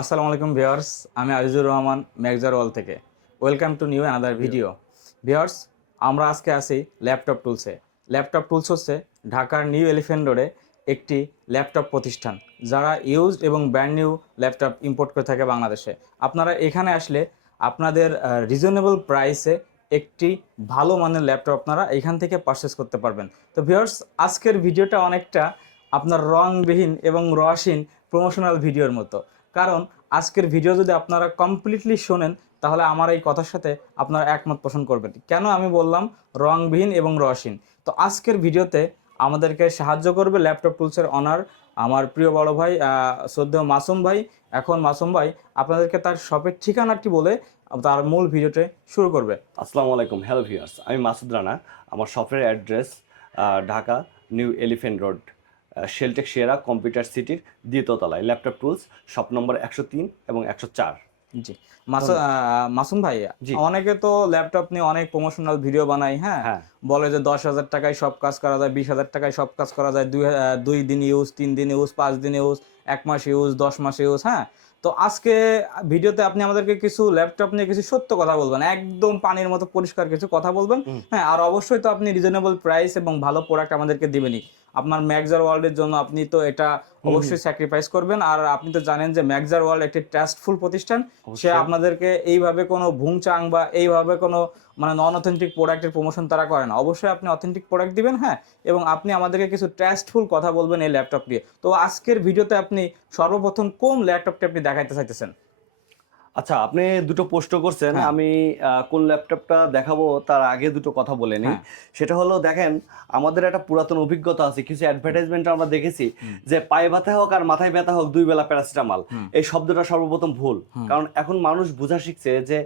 আসসালামু আলাইকুম ভিউয়ার্স, আমি আজিজুর রহমান ম্যাগজার ওয়াল থেকে। Welcome to new another video. Viewers, আমরা আজকে আছি ল্যাপটপ টুলসে। ল্যাপটপ টুলস হচ্ছে ঢাকার নিউ এলিফ্যান্ট রোডে একটি ল্যাপটপ প্রতিষ্ঠান, যারা ইউজড এবং ব্র্যান্ড নিউ ল্যাপটপ ইম্পোর্ট করে থাকে বাংলাদেশে। আপনারা এখানে আসলে আপনাদের রিজনেবল প্রাইসে একটি ভালো মানের ল্যাপটপ আপনারা এখান থেকে পারচেস করতে পারবেন। তো ভিউয়ার্স, আজকের ভিডিওটা অনেকটা আপনার রংবিহীন এবং রসহীন প্রমোশনাল ভিডিওর মতো। কারণ আজকের ভিডিও যদি আপনারা কমপ্লিটলি শোনেন, তাহলে আমার এই কথার সাথে আপনারা একমত পোষণ করবেন। কেন আমি বললাম রংবিহীন এবং রসহীন? তো আজকের ভিডিওতে আমাদেরকে সাহায্য করবে ল্যাপটপ টুলসের অনার আমার প্রিয় বড় ভাই শ্রদ্ধেয় মাসুম ভাই। এখন মাসুম ভাই আপনাদেরকে তার শপের ঠিকানাটি বলে তার মূল ভিডিওতে শুরু করবে। আসসালামু আলাইকুম, হ্যালো ভিউয়ার্স। আমি মাসুদ রানা। আমার শপের address Dhaka new elephant road, Sheltech সেরা কম্পিউটার সিটির দ্বিতীয় তলায়, ল্যাপটপ টুলস, শপ নম্বর 103 এবং 104। জি, মাসুম ভাই, জি। অনেকে তো ল্যাপটপ নিয়ে অনেক প্রমোশনাল ভিডিও বানায়, হ্যাঁ, হ্যাঁ। বলে যে 10,000 টাকায় সব কাজ করা যায়, 20,000 টাকায় সব কাজ করা যায়, 2 দিন ইউজ, 3 দিন ইউজ, 5 দিন ইউজ, 1 মাস ইউজ, 10 মাস ইউজ। হ্যাঁ, তো আজকে ভিডিওতে আপনি আমাদেরকে কিছু ল্যাপটপ নিয়ে কিছু সত্য কথা বলবেন, একদম পানির মতো পরিষ্কার কিছু কথা বলবেন। হ্যাঁ, আর অবশ্যই তো আপনি রিজনেবল প্রাইস এবং ভালো প্রোডাক্ট আমাদেরকে দিবেনই। আপনার ম্যাগজার ওয়ার্ল্ডের জন্য আপনি তো এটা অবশ্যই স্যাক্রিফাইস করবেন। আর আপনি তো জানেন যে ম্যাগজার ওয়ার্ল্ড একটি ট্রাস্টফুল প্রতিষ্ঠান। সে আপনাদেরকে এইভাবে কোনো ভুংচাং বা এইভাবে কোনো মানে নন অথেন্টিক প্রোডাক্টের প্রমোশন তারা করে না। অবশ্যই আপনি অথেন্টিক প্রোডাক্ট দিবেন, হ্যাঁ, এবং আপনি আমাদেরকে কিছু ট্রাস্টফুল কথা বলবেন এই ল্যাপটপ নিয়ে। তো আজকের ভিডিওতে আপনি সর্বপ্রথম কোন ল্যাপটপটি আপনি দেখাইতে চাইতেছেন? আচ্ছা, আপনি দুটো পোস্ট করছেন। হ্যাঁ। আমি কোন ল্যাপটপটা দেখাবো তার আগে দুটো কথা বলে নিই। হ্যাঁ। সেটা হলো, দেখেন, আমাদের একটা পুরাতন অভিজ্ঞতা আছে। কিছু অ্যাডভার্টাইজমেন্ট আমরা দেখেছি যে পায়ে ব্যথা হোক আর মাথায় ব্যথা হোক 2 বেলা প্যারাসিটামল। এই শব্দটা সর্বপ্রথম ভুল। কারণ এখন মানুষ বোঝা শিখছে যে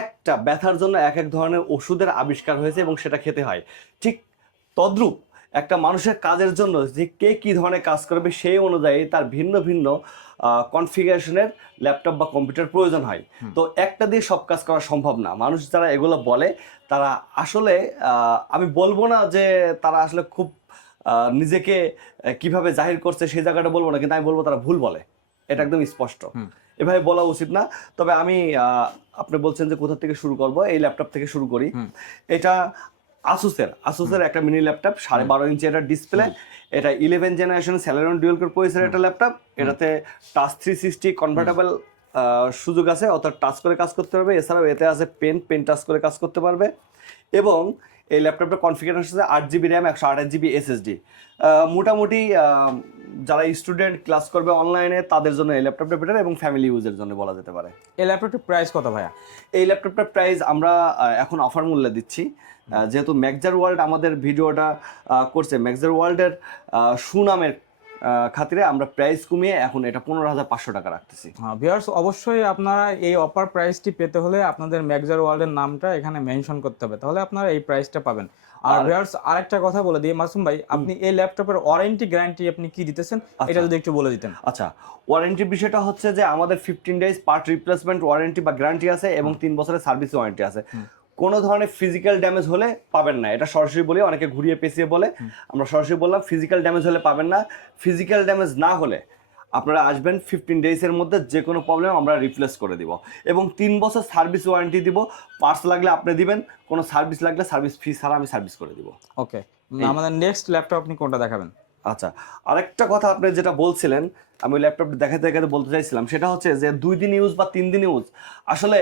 একটা ব্যথার জন্য এক এক ধরনের ওষুধের আবিষ্কার হয়েছে এবং সেটা খেতে হয়। ঠিক তদ্রূপ একটা মানুষের কাজের জন্য যে কে কী ধরনের কাজ করবে সেই অনুযায়ী তার ভিন্ন ভিন্ন কনফিগারেশনের ল্যাপটপ বা কম্পিউটার প্রয়োজন হয়। তো একটা দিয়ে সব কাজ করা সম্ভব না। মানুষ যারা এগুলো বলে তারা আসলে, আমি বলবো না যে তারা আসলে খুব নিজেকে কিভাবে জাহির করছে সেই জায়গাটা বলবো না, কিন্তু আমি বলবো তারা ভুল বলে। এটা একদম স্পষ্ট, এভাবে বলা উচিত না। তবে আমি আপনি বলছেন যে কোথা থেকে শুরু করব, এই ল্যাপটপ থেকে শুরু করি। এটা আসুসের একটা মিনি ল্যাপটপ, 12.5 ইঞ্চি এটা ডিসপ্লে। এটা 11 জেনারেশন সেলেরন ডুয়াল কোর প্রসেসরের একটা ল্যাপটপ। এটাতে টাচ 360 কনভার্টেবল সুযোগ আছে, অর্থাৎ টাচ করে কাজ করতে পারবে। এছাড়াও এতে আছে পেন টাচ করে কাজ করতে পারবে। এবং এই ল্যাপটপটা কনফিগারেশন আছে 8 GB র্যাম, 128 GB SSD। মোটামুটি যারা স্টুডেন্ট ক্লাস করবে অনলাইনে তাদের জন্য এই ল্যাপটপটা বেটার, এবং ফ্যামিলি ইউজের জন্য বলা যেতে পারে। এই ল্যাপটপটির প্রাইস কত ভাইয়া? এই ল্যাপটপটার প্রাইস আমরা এখন অফার মূল্যে দিচ্ছি। যেহেতু ম্যাগজার ওয়ার্ল্ড আমাদের ভিডিওটা করছে, ম্যাগজার ওয়ার্ল্ডের সুনামের খাতিরে আমরা প্রাইস কমিয়ে এখন এটা 15,500 টাকা রাখতেছি। হ্যাঁ ভিউয়ার্স, অবশ্যই আপনারা এই অফার প্রাইসটি পেতে হলে আপনাদের ম্যাগজার ওয়ার্ল্ডের নামটা এখানে মেনশন করতে হবে, তাহলে আপনারা এই প্রাইসটা পাবেন। আর ভিউয়ার্স, আরেকটা কথা বলে দিই মাসুম ভাই, আপনি এই ল্যাপটপের ওয়ারেন্টি গ্যারান্টি আপনি কি দিতেছেন, এটা যদি একটু বলে দিতেন। আচ্ছা, ওয়ারেন্টির বিষয়টা হচ্ছে যে আমাদের 15 ডেজ পার্ট রিপ্লেসমেন্ট ওয়ারেন্টি বা গ্যারান্টি আছে এবং 3 বছরের সার্ভিস ওয়ারেন্টি আছে। কোনো ধরনের ফিজিক্যাল ড্যামেজ হলে পাবেন না, এটা সরাসরি বলি। অনেকে ঘুরিয়ে পেঁচিয়ে বলে, আমরা সরাসরি বললাম ফিজিক্যাল ড্যামেজ হলে পাবেন না। ফিজিক্যাল ড্যামেজ না হলে আপনারা আসবেন, 15 ডেজের মধ্যে যে কোনো প্রবলেম আমরা রিপ্লেস করে দিব এবং 3 বছর সার্ভিস ওয়ারেন্টি দিব। পার্টস লাগলে আপনি দিবেন, কোনো সার্ভিস লাগলে সার্ভিস ফি ছাড়া আমি সার্ভিস করে দিব। ওকে, আমাদের নেক্সট ল্যাপটপ আপনি কোনটা দেখাবেন? আচ্ছা, আরেকটা কথা আপনি যেটা বলছিলেন, আমি ওই ল্যাপটপটা দেখাতে দেখাতে বলতে চাইছিলাম, সেটা হচ্ছে যে 2 দিন ইউজ বা 3 দিন ইউজ। আসলে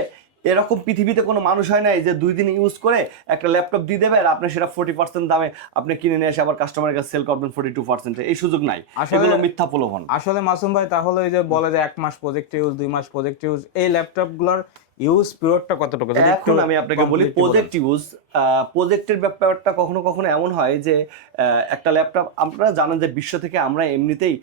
এরকম পৃথিবীতে কোনো মানুষ হয় নাই যে 2 দিন ইউজ করে একটা ল্যাপটপ দিয়ে দেবে আর আপনি সেটা 40% দামে আপনি কিনে নিয়ে এসে আবার কাস্টমারের কাছে সেল করবেন 42%। এই সুযোগ নাই, এগুলো মিথ্যা প্রলোভন। আসলে মাসুম ভাই, তাহলে এই যে বলে যে 1 মাস প্রজেক্ট ইউজ, 2 মাস প্রজেক্ট ইউজ, এই ল্যাপটপগুলোর ইউজ পিরিয়ডটা কতটুকু? এখন আমি আপনাকে বলি প্রজেক্ট ইউজ। প্রজেক্টের ব্যাপারটা কখনো কখনো এমন হয় যে একটা ল্যাপটপ, আপনারা জানেন যে বিশ্ব থেকে আমরা এমনিতেই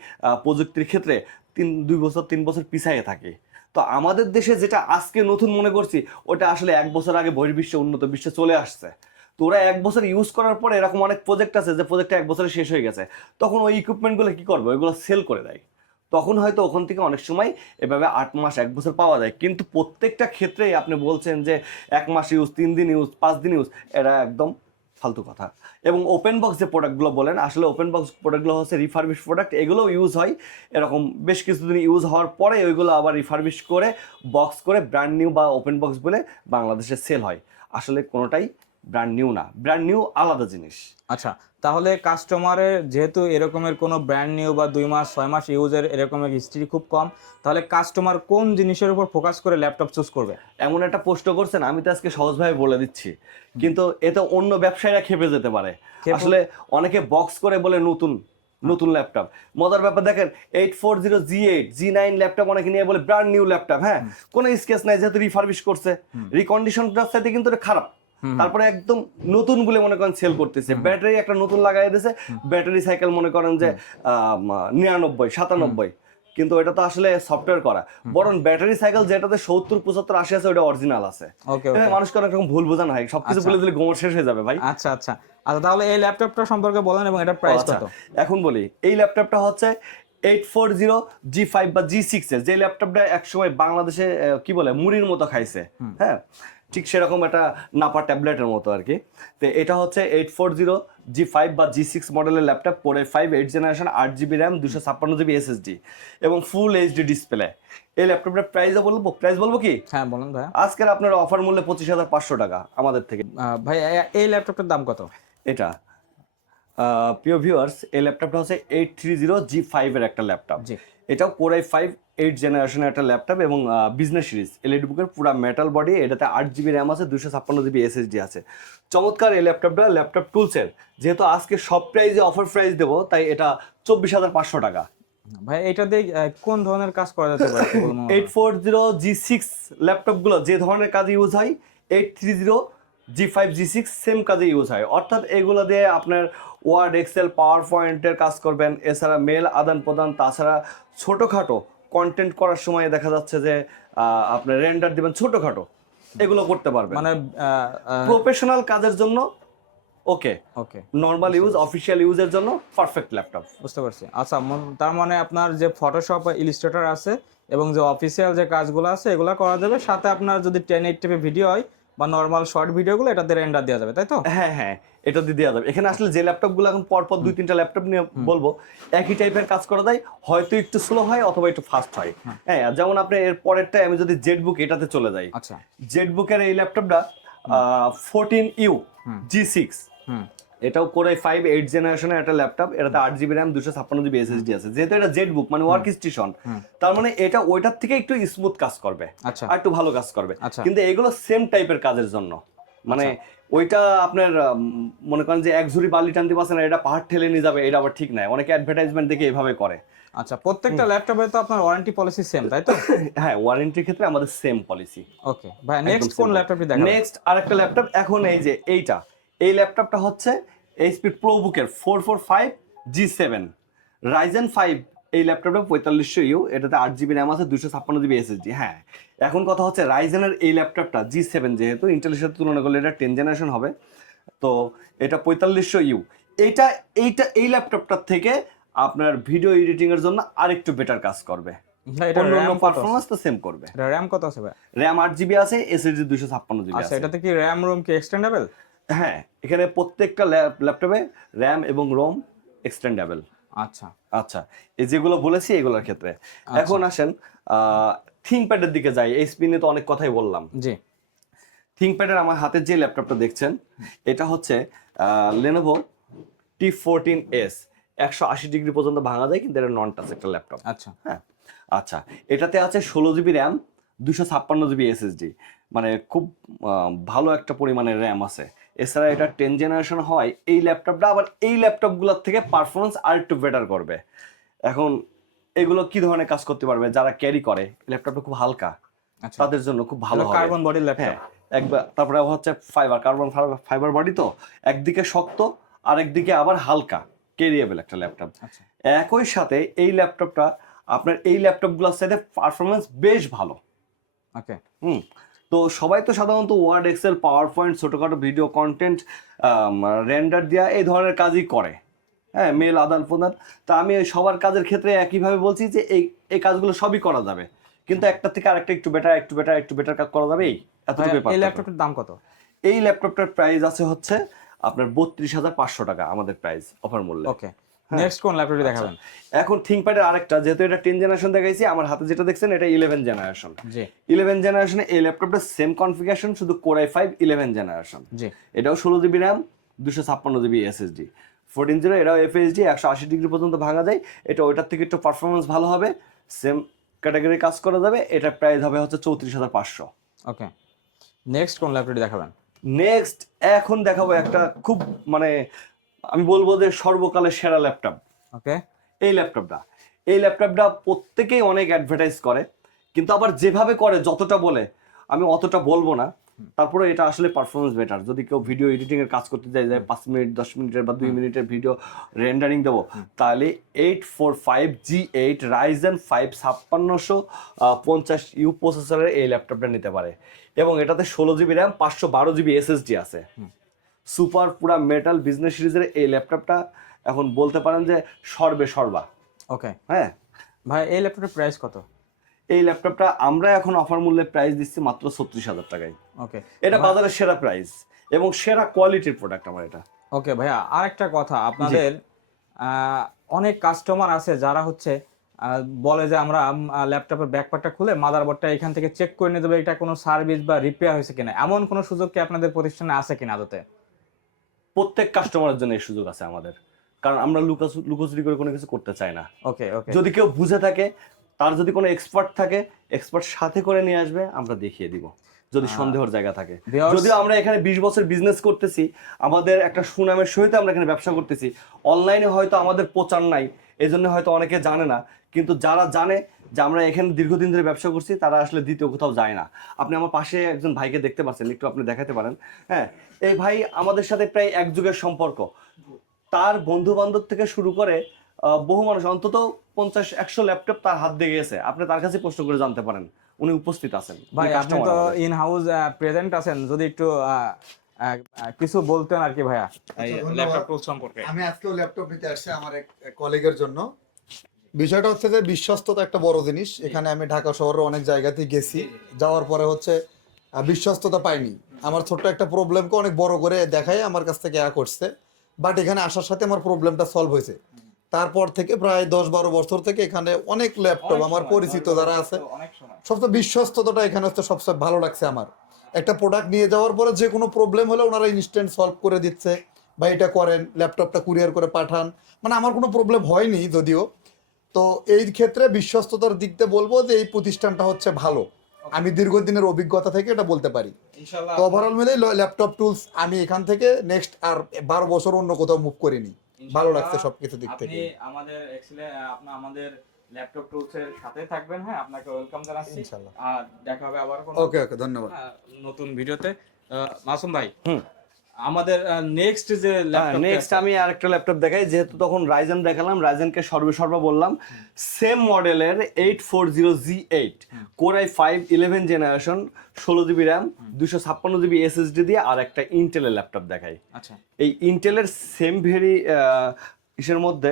প্রযুক্তির ক্ষেত্রে 3 বছর পিছাইয়ে থাকি। তো আমাদের দেশে যেটা আজকে নতুন মনে করছি, ওটা আসলে 1 বছর আগে বহির্বিশ্বে, উন্নত বিশ্বে চলে আসছে। তো ওরা 1 বছর ইউজ করার পরে এরকম অনেক প্রজেক্ট আছে যে প্রজেক্টটা 1 বছরে শেষ হয়ে গেছে, তখন ওই ইকুইপমেন্টগুলো কি করবে, ওইগুলো সেল করে দেয়। তখন হয়তো ওখান থেকে অনেক সময় এভাবে 8 মাস 1 বছর পাওয়া যায়। কিন্তু প্রত্যেকটা ক্ষেত্রেই আপনি বলছেন যে 1 মাস ইউজ, 3 দিন ইউজ, 5 দিন ইউজ, এটা একদম ফালতু কথা। এবং ওপেন বক্স যে প্রোডাক্টগুলো বলেন, আসলে ওপেন বক্স প্রোডাক্টগুলো হচ্ছে রিফারবিশ প্রোডাক্ট, এগুলো ইউজ হয় এরকম বেশ কিছুদিন ইউজ হওয়ার পরে ওইগুলো আবার রিফারবিশ করে বক্স করে ব্র্যান্ড নিউ বা ওপেন বক্স বলে বাংলাদেশে সেল হয়। আসলে কোনোটাই ব্র্যান্ড নিউ না, ব্র্যান্ড নিউ আলাদা জিনিস। আচ্ছা, তাহলে কাস্টমারের যেহেতু এরকমের কোনো ব্র্যান্ড নিউ বা 2 মাস 6 মাস ইউজের এরকমের হিস্ট্রি খুব কম, তাহলে কাস্টমার কোন জিনিসের উপর ফোকাস করে ল্যাপটপ চুজ করবে? এমন একটা প্রশ্ন করছেন, আমি তো আজকে সহজভাবে বলে দিচ্ছি, কিন্তু এতে অন্য ব্যবসায়ীরা খেপে যেতে পারে। আসলে অনেকে বক্স করে বলে নতুন নতুন ল্যাপটপ। মজার ব্যাপার দেখেন, 840 G8 G9 ল্যাপটপ অনেকে নিয়ে বলে ব্র্যান্ড নিউ ল্যাপটপ। হ্যাঁ, কোনো স্কেচ নাই, যেহেতু রিফারবিশ করছে, রিকন্ডিশনটার সাথে কিন্তু এটা খারাপ, তারপরে একদম নতুন বলে মনে করেন সেল করতেছে। ব্যাটারি একটা নতুন লাগাই দিয়েছে, ব্যাটারি সাইকেল মনে করেন যে 99 97, কিন্তু এটা তো আসলে সফটওয়্যার করা। বরং ব্যাটারি সাইকেল যেটাতে 70 75 80 আছে ওটা অরিজিনাল আছে। ওকে, মানুষকে অনেক রকম ভুল বোঝানো হয়, সবকিছু বলে দিলে গোমর শেষ হয়ে যাবে ভাই। আচ্ছা আচ্ছা আচ্ছা, তাহলে এই ল্যাপটপটা সম্পর্কে বলেন এবং এটার প্রাইস কত? এখন বলি, এই ল্যাপটপটা হচ্ছে 840 G5 বা G6 এর, যে ল্যাপটপটা একসময় বাংলাদেশে কি বলে মুড়ির মতো খাইছে। হ্যাঁ, ঠিক সেরকম একটা নাপা ট্যাবলেটের মতো আর কি। তো এটা হচ্ছে 840 G5 বা G6 মডেলের laptop, Core i5 8th generation, 8GB RAM, 256GB SSD এবং ফুল এইচডি ডিসপ্লে। এই ল্যাপটপটার প্রাইস বলবো কি? হ্যাঁ বলুন ভাই। আজকের আপনার অফার মূল্যে 25,500 টাকা আমাদের থেকে। ভাই এই ল্যাপটপটার দাম কত? এটা প্রিয় ভিউয়ার্স, এই ল্যাপটপটা হচ্ছে 830 G5 এর একটা ল্যাপটপ। এটাও Core i5 8th জেনারেশনের একটা ল্যাপটপ এবং বিজনেস সিরিজ এলইডি বুকের পুরো মেটাল বডি। এটাতে 8GB র্যাম আছে, 256GB SSD আছে। চমৎকার এই ল্যাপটপটা ল্যাপটপ টুলসের। যেহেতু আজকে সব প্রাইসে অফার প্রাইস দেবো, তাই এটা 24,500 টাকা। ভাই এটা দিয়ে কোন ধরনের কাজ করা যেতে পারে? 840 G6 ল্যাপটপগুলো যে ধরনের কাজে ইউজ হয়, 830 G5 G6 সেম কাজে ইউজ হয়। অর্থাৎ এগুলো দিয়ে আপনার ওয়ার্ড, এক্সেল, পাওয়ার পয়েন্টের কাজ করবেন, এছাড়া মেল আদান প্রদান, তাছাড়া ছোটোখাটো কন্টেন্ট করার সময় দেখা যাচ্ছে যে আপনার রেন্ডার দিবেন ছোটোখাটো, এগুলো করতে পারবেন। মানে প্রফেশনাল কাজের জন্য ওকে, ওকে, নর্মাল ইউজ, অফিসিয়াল ইউজের জন্য পারফেক্ট ল্যাপটপ। বুঝতে পারছি। আচ্ছা, তার মানে আপনার যে ফটোশপ বা ইলাস্ট্রেটর আছে এবং যে অফিসিয়াল যে কাজগুলো আছে এগুলো করা যাবে, সাথে আপনার যদি 1080p ভিডিও হয় বা নর্মাল শর্ট ভিডিওগুলো এটাতে রেন্ডার দেওয়া যাবে, তাই তো? হ্যাঁ হ্যাঁ, এটা দিয়ে দেওয়া যাবে। এখানে আসলে যে ল্যাপটপগুলো এখন পরপর 2-3টা ল্যাপটপ নিয়ে বলবো, একই টাইপের কাজ করা যায়, হয়তো একটু স্লো হয় অথবা একটু ফাস্ট হয়। হ্যাঁ, যেমন আপনি এর পরেরটা আমি যদি জেটবুক এটাতে চলে যাই। আচ্ছা, জেটবুকের এই ল্যাপটপটা 14U G6, এটাও Core i5 8th জেনারেশনের একটা ল্যাপটপ। এটাতে 8GB র্যাম, 256GB SSD আছে। যেহেতু এটা জেটবুক মানে ওয়ার্ক স্টেশন, তার মানে এটা ওইটার থেকে একটু স্মুথ কাজ করবে, আর একটু ভালো কাজ করবে। কিন্তু এগুলো সেম টাইপের কাজের জন্য, মানে ওইটা আপনার মনে করেন যে এক ঝুড়ি বালি টানতে পারছে না, এটা পাহাড় ঠেলে নিয়ে যাবে, এটা আবার ঠিক নাই। অনেকে অ্যাডভার্টাইজমেন্ট দেখে এভাবে করে। আচ্ছা, প্রত্যেকটা ল্যাপটপে তো আপনার ওয়ারেন্টি পলিসি সেম, তাই তো? হ্যাঁ, ওয়ারেন্টির ক্ষেত্রে আমাদের সেম পলিসি। ওকে ভাই, নেক্সট কোন ল্যাপটপটি দেখাবেন? নেক্সট আরেকটা ল্যাপটপ, এখন এই যে এই ল্যাপটপটা হচ্ছে এইচপি প্রোবুকের 445 G7 Ryzen 5। এই ল্যাপটপটা 4500U, এটাতে 8GB র্যাম আছে, 256GB SSD। হ্যাঁ, এখন কথা হচ্ছে রাইজেনের এই ল্যাপটপটা G7, যেহেতু ইন্টেলের সাথে তুলনা করলে এটা 10th জেনারেশন হবে, তো এটা 4500U। এই ল্যাপটপটার থেকে আপনার ভিডিও এডিটিং এর জন্য আরেকটু বেটার কাজ করবে, অন্যান্য পারফরম্যান্স তো সেম করবে। র‍্যাম কত আছে ভাই? র‍্যাম 8GB আছে, SSD 256GB আছে। আচ্ছা, এটাতে কি র‍্যাম রোম কি এক্সটেন্ডেবল? হ্যাঁ, এখানে প্রত্যেকটা ল্যাপটপে র্যাম এবং রোম এক্সটেন্ডেবল। আচ্ছা আচ্ছা, এই যেগুলো বলেছি এগুলোর ক্ষেত্রে। এখন আসেন থিংকপ্যাডের দিকে যাই। এইচপি নিয়ে তো অনেক কথাই বললাম। জি, থিংকপ্যাডের আমার হাতের যে ল্যাপটপটা দেখছেন, এটা হচ্ছে Lenovo T14S। 180 ডিগ্রি পর্যন্ত ভাঙা যায়, কিন্তু এটা নন টাচ একটা ল্যাপটপ। আচ্ছা, হ্যাঁ, আচ্ছা, এটাতে আছে 16GB র্যাম, 256GB SSD, মানে খুব ভালো একটা পরিমাণের র্যাম আছে। এছাড়া এটা 10th জেনারেশন হয়। এই ল্যাপটপটা আবার এই ল্যাপটপগুলোর থেকে পারফরমেন্স আর একটু বেটার করবে। এখন এগুলো কি ধরনের কাজ করতে পারবে? যারা ক্যারি করে, ল্যাপটপটা খুব হালকা, তাদের জন্য খুব ভালো হবে। কার্বন বডি ল্যাপটপ একবার, তারপরে হচ্ছে কার্বন ফাইবার বডি, তো একদিকে শক্ত আর একদিকে আবার হালকা, ক্যারিয়েবল একটা ল্যাপটপ। একই সাথে এই ল্যাপটপটা আপনার এই ল্যাপটপগুলোর সাথে পারফরমেন্স বেশ ভালো। ওকে, তো সবাই তো সাধারণত ওয়ার্ড, এক্সেল, পাওয়ার পয়েন্ট, ছোটোখাটো ভিডিও কন্টেন্ট রেন্ডার দেওয়া এই ধরনের কাজই করে। হ্যাঁ, মেল আদান প্রদান। তা আমি সবার কাজের ক্ষেত্রে একইভাবে বলছি যে এই কাজগুলো সবই করা যাবে, কিন্তু একটা থেকে আরেকটা একটু বেটার কাজ করা যাবে। এই ল্যাপটপটার দাম কত? এই ল্যাপটপটার প্রাইস আছে হচ্ছে আপনার 32,500 টাকা আমাদের প্রাইস অফার মূল্যে। ওকে, নেক্সট কোন ল্যাপটপটি দেখাবেন? এখন থিংকপ্যাডের আরেকটা, যেহেতু এটা 10 জেনারেশন দেখাইছি, আমার হাতে যেটা দেখছেন এটা 11 জেনারেশন। জি 11 জেনারেশনে এই ল্যাপটপটা সেম কনফিগারেশন, শুধু Core i5 11 জেনারেশন। জি এটাও 16 জিবি র্যাম, 256 জিবি এসএসডি, 14 এটাও এফএসডি, 180 ডিগ্রি পর্যন্ত ভাঙা যায়। এটা ওইটার থেকে একটু পারফরমেন্স ভালো হবে, সেম ক্যাটাগরি কাজ করা যাবে। এটার প্রাইস হবে হচ্ছে 34,500। ওকে, নেক্সট কোন ল্যাপটপটি দেখাবেন? নেক্সট এখন দেখাবো একটা খুব মানে আমি বলবো যে সর্বকালের সেরা ল্যাপটপ। ওকে, এই ল্যাপটপটা প্রত্যেকেই অনেক অ্যাডভার্টাইজ করে, কিন্তু আবার যেভাবে করে যতটা বলে আমি অতটা বলবো না। তারপরে এটা আসলে পারফরমেন্স বেটার। যদি কেউ ভিডিও এডিটিং এর কাজ করতে যায়, 5 মিনিট 10 মিনিটের বা 2 মিনিটের ভিডিও রেন্ডারিং দেবো, তাহলে 845G8 Ryzen 5 5650U প্রসেসরের এই ল্যাপটপটা নিতে পারে, এবং এটাতে 16 জিবি র্যাম, 512 জিবি এসএসডি আছে। সুপার পুরা মেটাল বিজনেস সিরিজের এই ল্যাপটপটা এখন বলতে পারেন যে সর্বা। ওকে হ্যাঁ ভাই, এই ল্যাপটপের প্রাইস কত? এই ল্যাপটপটা আমরা এখন অফার মূল্যে প্রাইস দিচ্ছি মাত্র 36,000 টাকায়। ওকে, এটা বাজারের সেরা প্রাইস এবং সেরা কোয়ালিটির প্রোডাক্ট আমার এটা। ওকে ভাইয়া, আরেকটা কথা, আপনাদের অনেক কাস্টমার আছে যারা হচ্ছে বলে যে আমরা ল্যাপটপের ব্যাকপার্টটা খুলে মাদারবোর্ডটা এখান থেকে চেক করে নিয়ে দেবো, এটা কোনো সার্ভিস বা রিপেয়ার হয়েছে কিনা, এমন কোনো সুযোগ কি আপনাদের প্রতিষ্ঠানে আছে কিনা আদতে? প্রত্যেক কাস্টমারের জন্য এই সুযোগ আছে আমাদের, কারণ আমরা লুকোচুরি করে কোনো কিছু করতে চাই না। ওকে ওকে, যদি কেউ বুঝে থাকে, তার যদি কোনো এক্সপার্ট থাকে, এক্সপার্ট সাথে করে নিয়ে আসবে, আমরা দেখিয়ে দিব যদি সন্দেহের জায়গা থাকে। যদিও আমরা এখানে 20 বছর বিজনেস করতেছি, আমাদের একটা সুনামের সহিত আমরা এখানে ব্যবসা করতেছি। অনলাইনে হয়তো আমাদের প্রচার নাই, এই জন্য হয়তো অনেকে জানে না, কিন্তু যারা জানে যে আমরা এখানে দীর্ঘদিন ধরে ব্যবসা করছি, তারা আসলে দ্বিতীয় কোথাও যায় না। আপনি আমার পাশে একজন ভাইকে দেখতে পাচ্ছেন, একটু আপনি দেখাতে পারেন। হ্যাঁ, এই ভাই আমাদের সাথে প্রায় এক যুগের সম্পর্ক। তার বন্ধু বান্ধব থেকে শুরু করে বহু মানুষ, অন্তত 50-100 ল্যাপটপ তার হাত দিয়ে গেছে। আপনি তার কাছে প্রশ্ন করে জানতে পারেন, উনি উপস্থিত আছেন। ভাই আপনি তো ইন হাউস প্রেজেন্ট আছেন, যদি একটু কিছু বলতেন আর কি ভাইয়া এই ল্যাপটপ টুলস সম্পর্কে। আমি আজকেও ল্যাপটপ নিতে আসছি আমার এক কলিগের জন্য। বিষয়টা হচ্ছে যে বিশ্বস্ততা একটা বড় জিনিস। এখানে আমি ঢাকা শহরে অনেক জায়গাতেই গেছি, যাওয়ার পরে হচ্ছে বিশ্বস্ততা পাইনি। আমার ছোট্ট একটা প্রবলেমকে অনেক বড় করে দেখাই আমার কাছ থেকে করছে, বাট এখানে আসার সাথে আমার প্রবলেমটা সলভ হয়েছে। তারপর থেকে প্রায় 10-12 বছর থেকে এখানে অনেক ল্যাপটপ আমার পরিচিত যারা আছে, সবচেয়ে বিশ্বস্ততাটা এখানে হচ্ছে সবচেয়ে ভালো লাগছে আমার। একটা প্রোডাক্ট নিয়ে যাওয়ার পরে যে কোনো প্রবলেম হলে ওনারা ইনস্ট্যান্ট সলভ করে দিচ্ছে, বা এটা করেন, ল্যাপটপটা কুরিয়ার করে পাঠান, মানে আমার কোনো প্রবলেম হয়নি যদিও। তো এই ক্ষেত্রে বিশ্বস্ততার দিক দিয়ে বলবো যে এই প্রতিষ্ঠানটা হচ্ছে ভালো। আমি দীর্ঘদিনের অভিজ্ঞতা থেকে এটা বলতে পারি। তো ওভারঅল মিলে ল্যাপটপ টুলস আমি এখান থেকে নেক্সট আর 12 বছর অন্য কোথাও মুভ করিনি। ভালো লাগছে সবকিছু দিক থেকে। আপনি আমাদের ল্যাপটপ টুলস এর সাথে থাকবেন। হ্যাঁ, আপনাকে ওয়েলকাম জানাচ্ছি ইনশাআল্লাহ। আর দেখা হবে আবার কোনো ওকে ধন্যবাদ। নতুন ভিডিওতে। মাসুম ভাই, আমাদের নেক্সট যে ল্যাপটপ, নেক্সট আমি আরেকটা ল্যাপটপ দেখাই। যেহেতু তখন রাইজেন দেখালাম, রাইজেনকে সর্বসর্বা বললাম, সেম মডেলের 840G8 Core i5 11 generation, 16 GB RAM, 256 GB SSD দিয়ে আর একটা ইন্টেলের ল্যাপটপ দেখাই। আচ্ছা, এই ইন্টেলের সেম ইসের মধ্যে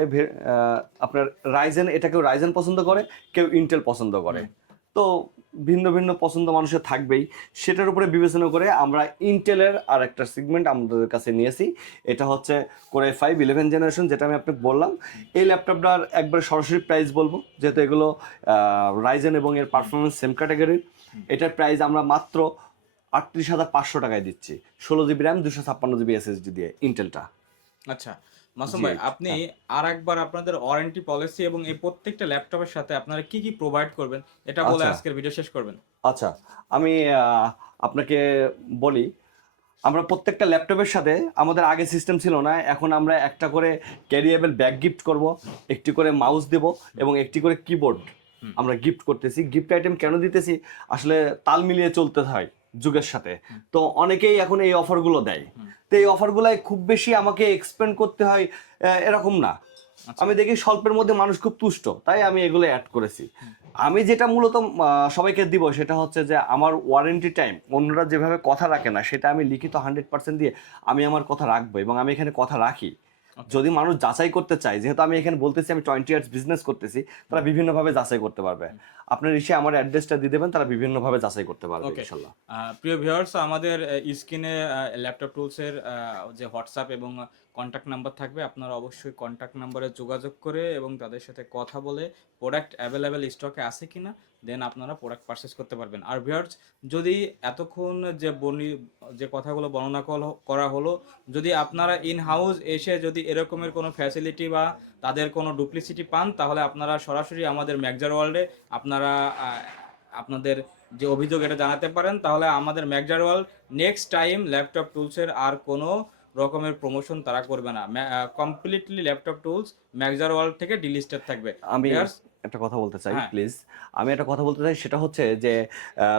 আপনার রাইজেন, এটা কেউ রাইজেন পছন্দ করে, কেউ ইন্টেল পছন্দ করে, তো ভিন্ন ভিন্ন পছন্দ মানুষের থাকবেই। সেটার উপরে বিবেচনা করে আমরা ইন্টেলের আর একটা সেগমেন্ট আমাদের কাছে নিয়েছি। এটা হচ্ছে Core i5 11 জেনারেশন, যেটা আমি আপনাকে বললাম। এই ল্যাপটপটার একবার সরাসরি প্রাইস বলবো, যেহেতু এগুলো রাইজেন এবং এর পারফরমেন্স সেম ক্যাটাগরির। এটার প্রাইস আমরা মাত্র 38,500 টাকায় দিচ্ছি, 16 জিবি র্যাম, 256 জিবি এসএসডি দিয়ে ইন্টেলটা। আচ্ছা মাসুম ভাই, আপনি আর একবার আপনাদের ওয়ারেন্টি পলিসি এবং এই প্রত্যেকটা ল্যাপটপের সাথে আপনারা কি কি প্রোভাইড করবেন এটা বলে আজকের ভিডিও শেষ করবেন। আচ্ছা, আমি আপনাকে বলি, আমরা প্রত্যেকটা ল্যাপটপের সাথে, আমাদের আগে সিস্টেম ছিল না, এখন আমরা একটা করে ক্যারিয়েবল ব্যাগ গিফট করব, একটি করে মাউস দেব এবং একটি করে কিবোর্ড আমরা গিফট করতেছি। গিফট আইটেম কেন দিতেছি, আসলে তাল মিলিয়ে চলতে হয় যুগের সাথে। তো অনেকেই এখন এই অফারগুলো দেয়, তো এই অফারগুলোয় খুব বেশি আমাকে এক্সপ্লেন করতে হয় এরকম না। আমি দেখি স্বল্পের মধ্যে মানুষ খুব তুষ্ট, তাই আমি এগুলো অ্যাড করেছি। আমি যেটা মূলত সবাইকে দিব সেটা হচ্ছে যে আমার ওয়ারেন্টি টাইম, অন্যরা যেভাবে কথা রাখে না, সেটা আমি লিখিত 100% দিয়ে আমি আমার কথা রাখবো, এবং আমি এখানে কথা রাখি। যদি মানুষ যাচাই করতে চায়, যেহেতু আমি এখানে বলতেছি আমি 20 ইয়ার্স বিজনেস করতেছি, তারা বিভিন্নভাবে যাচাই করতে পারবে। আপনার এসে আমার অ্যাড্রেসটা দিয়ে দেবেন, তারা বিভিন্নভাবে যাচাই করতে পারবে ওকে ইনশাআল্লাহ। প্রিয় ভিউয়ার্স, আমাদের স্ক্রিনে ল্যাপটপ টুলসের যে হোয়াটসঅ্যাপ এবং কন্ট্যাক্ট নাম্বার থাকবে, আপনারা অবশ্যই কন্ট্যাক্ট নাম্বারে যোগাযোগ করে এবং তাদের সাথে কথা বলে প্রোডাক্ট অ্যাভেলেবেল স্টকে আছে কিনা দেন আপনারা প্রোডাক্ট পারচেস করতে পারবেন। আর ভিউয়ার্স, যদি এতক্ষণ যে কথাগুলো বর্ণনা করা হলো, যদি আপনারা ইন হাউস এসে যদি এরকমের কোনো ফ্যাসিলিটি বা তাদের কোনো ডুপ্লিসিটি পান, তাহলে আপনারা সরাসরি আমাদের ম্যাগজার ওয়ার্ল্ডে আপনারা আপনাদের যে অভিযোগ এটা জানাতে পারেন। তাহলে আমাদের ম্যাগজার ওয়ার্ল্ড নেক্সট টাইম ল্যাপটপ টুলসের আর কোনো রকমের প্রমোশন তারা করবে না। কমপ্লিটলি ল্যাপটপ টুলস ম্যাগজার ওয়ার্ল্ড থেকে ডিলিস্টেড থাকবে। আমি Viewers, একটা কথা বলতে চাই হ্যাঁ। প্লিজ, আমি একটা কথা বলতে চাই, সেটা হচ্ছে যে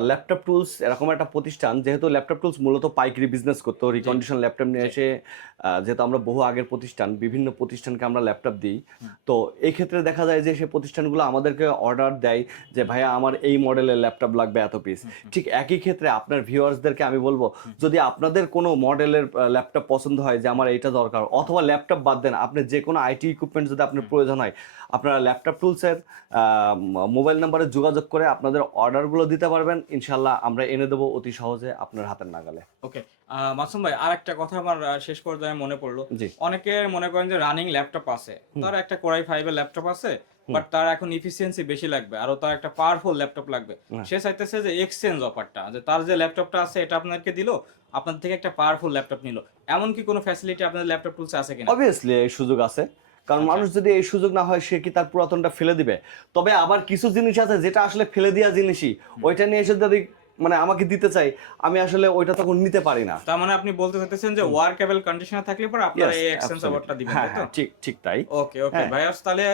ল্যাপটপ টুলস এরকম একটা প্রতিষ্ঠান, যেহেতু ল্যাপটপ টুলস মূলত পাইকারি বিজনেস করতো, রিকন্ডিশন ল্যাপটপ নিয়ে এসে, যেহেতু আমরা বহু আগের প্রতিষ্ঠান, বিভিন্ন প্রতিষ্ঠানকে আমরা ল্যাপটপ দিই, তো এই ক্ষেত্রে দেখা যায় যে সেই প্রতিষ্ঠানগুলো আমাদেরকে অর্ডার দেয় যে ভাইয়া আমার এই মডেলের ল্যাপটপ লাগবে এত পিস। ঠিক একই ক্ষেত্রে আপনার ভিউয়ার্সদেরকে আমি বলবো, যদি আপনাদের কোনো মডেলের ল্যাপটপ পছন্দ হয় যে আমার এইটা দরকার, অথবা ল্যাপটপ বাদ দেন, আপনি যে কোনো আইটি ইকুইপমেন্ট যদি আপনার প্রয়োজন হয়, আপনারা ল্যাপটপ টুলসের মোবাইল নাম্বারে যোগাযোগ করে আপনাদের অর্ডারগুলো দিতে পারবেন। ইনশাল্লাহ আমরা এনে দেবো অতি সহজে আপনার হাতের নাগালে। ওকে মাসুম ভাই, আর একটা কথা আমার শেষ পর্যায়ে মনে পড়লো। জি। অনেকে মনে করেন যে রানিং ল্যাপটপ আছে, তার একটা কোরাই 5 এর ল্যাপটপ আছে, বাট তার এখন ইফিসিয়েন্সি বেশি লাগবে, আরো তার একটা পাওয়ারফুল ল্যাপটপ লাগবে। সে চাইতেছে যে এক্সচেঞ্জ অফারটা, যে তার যে ল্যাপটপটা আছে এটা আপনাদেরকে দিল, আপনার থেকে একটা পাওয়ারফুল ল্যাপটপ নিল, এমন কি কোনো ফ্যাসিলিটি আপনাদের ল্যাপটপ টুলসে আছে কিনা? অবভিয়াসলি এই সুযোগ আছে, কারণ মানুষ যদি এই সুযোগ না হয়, সে কি তার পুরাতনটা ফেলে দিবে? তবে আবার কিছু জিনিস আছে যেটা আসলে ফেলে দেওয়া জিনিসই, ওইটা নিয়ে এসে যদি মানে আমাকে দিতে চাই, আমি আসলে ওইটা তখন নিতে পারি না। তার মানে আপনি বলতে চাইতেছেন যে ওয়ার্কেবল কন্ডিশনে থাকলে পরে আপনারা Yes, এই এক্সচেঞ্জ absolutely. অফারটা দিবেন, হ্যাঁ তাই তো? হ্যাঁ, ঠিক ঠিক তাই। ওকে ওকে হ্যাঁ। ভাইয়াস, তাহলে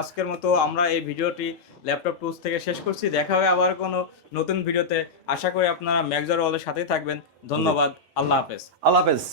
আজকের মতো আমরা এই ভিডিওটি ল্যাপটপ টুলস থেকে শেষ করছি। দেখা হবে আবার কোনো নতুন ভিডিওতে। আশা করি আপনারা ম্যাগজার ওয়ালের সাথেই থাকবেন। ধন্যবাদ। আল্লাহ হাফেজ। আল্লাহ হাফেজ।